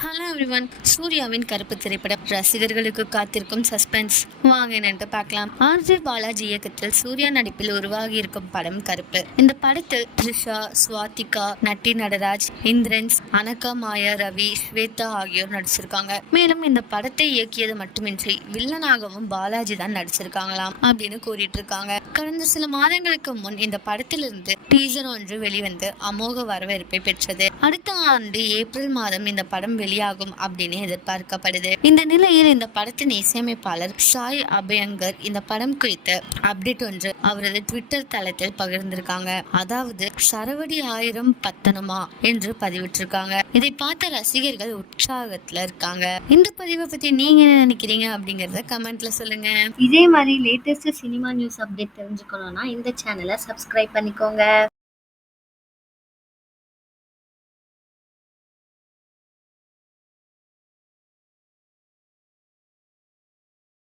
Hello everyone சூர்யாவின் கருப்பு திரைப்படம் ரசிகர்களுக்கு காத்திருக்கும் சஸ்பென்ஸ் வாங்க என்னன்ட்டு பார்க்கலாம். ஆர்ஜே பாலாஜி இயக்கத்தில் சூர்யா நடிப்பில் உருவாகி இருக்கும் படம் கருப்பு. இந்த படத்தில் த்ரிஷா ஸ்வாதிகா நட்டி நடராஜ் இந்திரன்ஸ் அனகா மாயா ரவி ஸ்வேதா ஆகியோர் நடிச்சிருக்காங்க. மேலும் இந்த படத்தை இயக்கியது மட்டுமின்றி வில்லனாகவும் பாலாஜி தான் நடிச்சிருக்காங்களாம் அப்படின்னு கூறிட்டு இருக்காங்க கடந்த சில மாதங்களுக்கு முன் இந்த படத்திலிருந்து டீசர் ஒன்று வெளிவந்து அமோக வரவேற்பை பெற்றது. அடுத்த ஆண்டு ஏப்ரல் மாதம் இந்த படம் வெளியாகும் அப்படின்னு எதிர்பார்க்கப்படுது. இந்த நிலையில் இந்த படத்தின் இசையமைப்பாளர் சாய் அபயங்கர் இந்த படம் குறித்த அப்டேட் ஒன்று அவரது ட்விட்டர் தளத்தில் பகிர்ந்திருக்காங்க. அதாவது சரவடி ஆயிரம் பத்தனமா என்று பதிவிட்டிருக்காங்க. இதை பார்த்த ரசிகர்கள் உற்சாகத்துல இருக்காங்க. இந்த பதிவை பத்தி நீங்க என்ன நினைக்கிறீங்க அப்படிங்கறத கமெண்ட்ல சொல்லுங்க. இதே மாதிரி லேட்டஸ்ட் சினிமா நியூஸ் அப்டேட் தெரிஞ்சுக்கணும்னா இந்த சேனலை சப்ஸ்கிரைப் பண்ணிக்கோங்க.